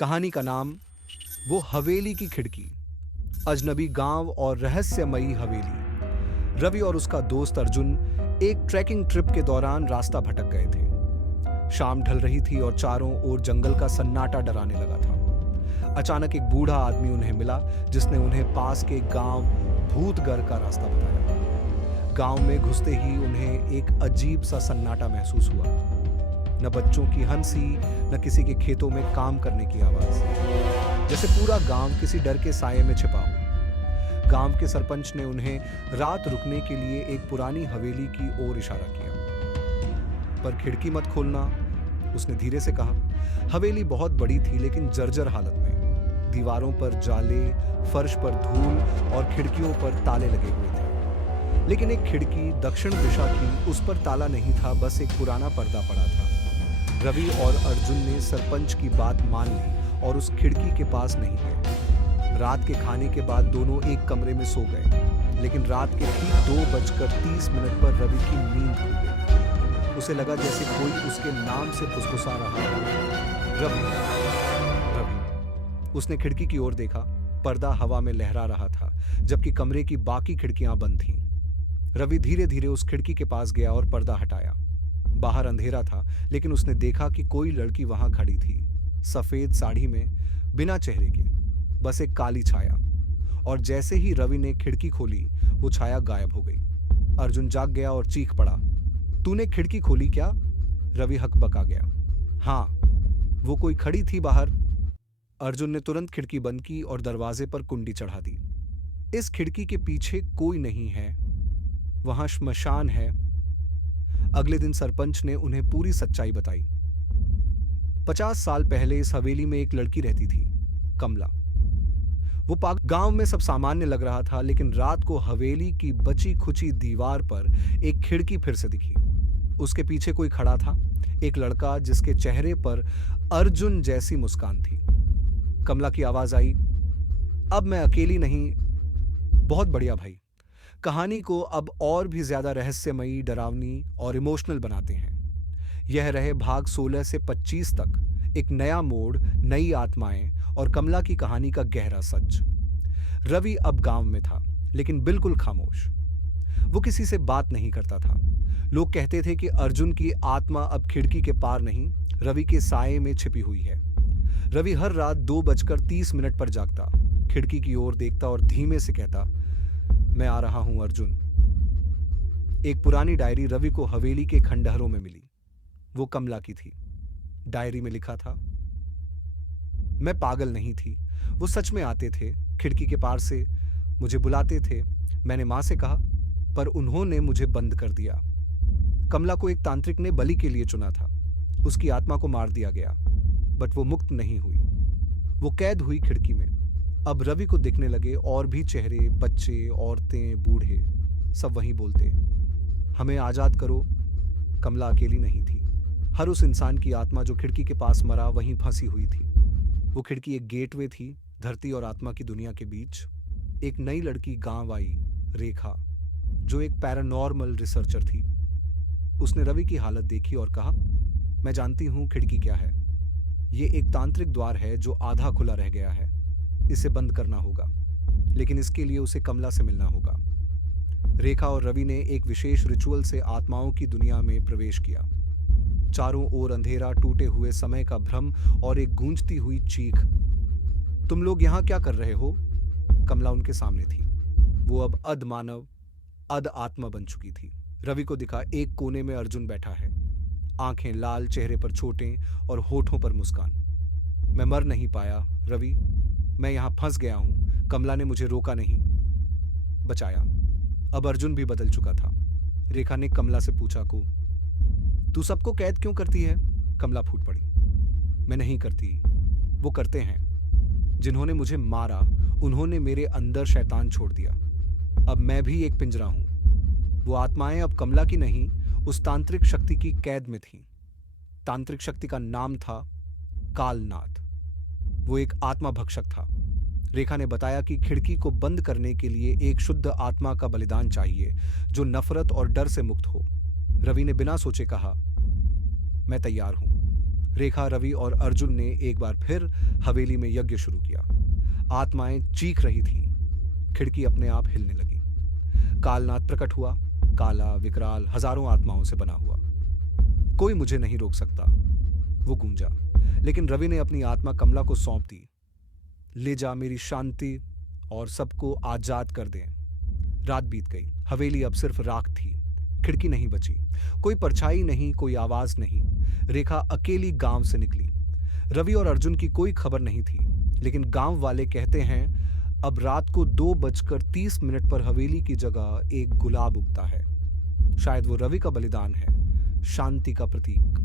कहानी का नाम वो हवेली की खिड़की। अजनबी गांव और रहस्यमयी हवेली। रवि और उसका दोस्त अर्जुन एक ट्रैकिंग ट्रिप के दौरान रास्ता भटक गए थे। शाम ढल रही थी और चारों ओर जंगल का सन्नाटा डराने लगा था। अचानक एक बूढ़ा आदमी उन्हें मिला जिसने उन्हें पास के गांव भूतगढ़ का रास्ता बताया। गांव में घुसते ही उन्हें एक अजीब सा सन्नाटा महसूस हुआ। न बच्चों की हंसी, न किसी के खेतों में काम करने की आवाज, जैसे पूरा गांव किसी डर के साये में छिपा हो। गांव के सरपंच ने उन्हें रात रुकने के लिए एक पुरानी हवेली की ओर इशारा किया। पर खिड़की मत खोलना, उसने धीरे से कहा। हवेली बहुत बड़ी थी लेकिन जर्जर हालत में। दीवारों पर जाले, फर्श पर धूल और खिड़कियों पर ताले लगे हुए थे। लेकिन एक खिड़की दक्षिण दिशा की, उस पर ताला नहीं था, बस एक पुराना पर्दा पड़ा था। रवि और अर्जुन ने सरपंच की बात मान ली और उस खिड़की के पास नहीं गए। रात के खाने के बाद दोनों एक कमरे में सो गए, लेकिन रात के ठीक 2:30 पर रवि की नींद खुल गई। उसे लगा जैसे कोई उसके नाम से फुसफुसा रहा हो। रवि, रवि। उसने खिड़की की ओर देखा। पर्दा हवा में लहरा रहा था, जबकि कमरे की बाकी खिड़कियां बंद थीं। रवि धीरे धीरे उस खिड़की के पास गया और पर्दा हटाया। बाहर अंधेरा था, लेकिन उसने देखा कि कोई लड़की वहां खड़ी थी, सफेद साड़ी में, बिना चेहरे के, बस एक काली छाया। और जैसे ही रवि ने खिड़की खोली, वो छाया गायब हो गई। अर्जुन जाग गया और चीख पड़ा, तूने खिड़की खोली क्या? रवि हकबका गया। हाँ, वो कोई खड़ी थी बाहर। अर्जुन ने तुरंत खिड़की बंद की और दरवाजे पर कुंडी चढ़ा दी। इस खिड़की के पीछे कोई नहीं है, वहां श्मशान है। अगले दिन सरपंच ने उन्हें पूरी सच्चाई बताई। 50 साल पहले इस हवेली में एक लड़की रहती थी, कमला। वो गांव में सब सामान्य लग रहा था, लेकिन रात को हवेली की बची खुची दीवार पर एक खिड़की फिर से दिखी। उसके पीछे कोई खड़ा था, एक लड़का जिसके चेहरे पर अर्जुन जैसी मुस्कान थी। कमला की आवाज आई, अब मैं अकेली नहीं। बहुत बढ़िया भाई, कहानी को अब और भी ज्यादा रहस्यमयी, डरावनी और इमोशनल बनाते हैं। यह रहे भाग 16 से 25 तक, एक नया मोड़, नई आत्माएं और कमला की कहानी का गहरा सच। रवि अब गांव में था, लेकिन बिल्कुल खामोश। वो किसी से बात नहीं करता था। लोग कहते थे कि अर्जुन की आत्मा अब खिड़की के पार नहीं, रवि के साये में छिपी हुई है। रवि हर रात 2:30 पर जागता, खिड़की की ओर देखता और धीमे से कहता, मैं आ रहा हूं अर्जुन। एक पुरानी डायरी रवि को हवेली के खंडहरों में मिली। वो कमला की थी। डायरी में लिखा था, मैं पागल नहीं थी, वो सच में आते थे, खिड़की के पार से मुझे बुलाते थे। मैंने मां से कहा, पर उन्होंने मुझे बंद कर दिया। कमला को एक तांत्रिक ने बलि के लिए चुना था। उसकी आत्मा को मार दिया गया, बट वो मुक्त नहीं हुई। वो कैद हुई खिड़की में। अब रवि को दिखने लगे और भी चेहरे, बच्चे, औरतें, बूढ़े, सब वहीं बोलते, हमें आजाद करो। कमला अकेली नहीं थी। हर उस इंसान की आत्मा जो खिड़की के पास मरा वहीं फंसी हुई थी। वो खिड़की एक गेटवे थी, धरती और आत्मा की दुनिया के बीच। एक नई लड़की गांव आई, रेखा, जो एक पैरानॉर्मल रिसर्चर थी। उसने रवि की हालत देखी और कहा, मैं जानती हूं खिड़की क्या है। ये एक तांत्रिक द्वार है जो आधा खुला रह गया है। इसे बंद करना होगा, लेकिन इसके लिए उसे कमला से मिलना होगा। रेखा और रवि ने एक विशेष रिचुअल से आत्माओं की दुनिया में प्रवेश किया। चारों ओर अंधेरा, टूटे हुए समय का भ्रम और एक गूंजती हुई चीख, तुम लोग यहां क्या कर रहे हो? कमला उनके सामने थी। वो अब अध मानव, अध आत्मा बन चुकी थी। रवि को दिखा, एक कोने में अर्जुन बैठा है, आंखें लाल, चेहरे पर चोटें और होठों पर मुस्कान। मैं मर नहीं पाया रवि, मैं यहां फंस गया हूं। कमला ने मुझे रोका नहीं, बचाया। अब अर्जुन भी बदल चुका था। रेखा ने कमला से पूछा, को तू सबको कैद क्यों करती है? कमला फूट पड़ी, मैं नहीं करती, वो करते हैं। जिन्होंने मुझे मारा उन्होंने मेरे अंदर शैतान छोड़ दिया। अब मैं भी एक पिंजरा हूं। वो आत्माएं अब कमला की नहीं, उस तांत्रिक शक्ति की कैद में थीं। तांत्रिक शक्ति का नाम था कालनाथ। वो एक आत्मा भक्षक था। रेखा ने बताया कि खिड़की को बंद करने के लिए एक शुद्ध आत्मा का बलिदान चाहिए, जो नफरत और डर से मुक्त हो। रवि ने बिना सोचे कहा, मैं तैयार हूं। रेखा, रवि और अर्जुन ने एक बार फिर हवेली में यज्ञ शुरू किया। आत्माएं चीख रही थीं। खिड़की अपने आप हिलने लगी। कालनाथ प्रकट हुआ, काला, विकराल, हजारों आत्माओं से बना हुआ। कोई मुझे नहीं रोक सकता, वो गूंजा। लेकिन रवि ने अपनी आत्मा कमला को सौंप दी। ले जा मेरी शांति और सबको आजाद कर दे। रात बीत गई। हवेली अब सिर्फ राख थी। खिड़की नहीं बची। कोई परछाई नहीं, कोई आवाज नहीं। रेखा अकेली गांव से निकली। रवि और अर्जुन की कोई खबर नहीं थी, लेकिन गांव वाले कहते हैं अब रात को 2:30 पर हवेली की जगह एक गुलाब उगता है। शायद वो रवि का बलिदान है, शांति का प्रतीक।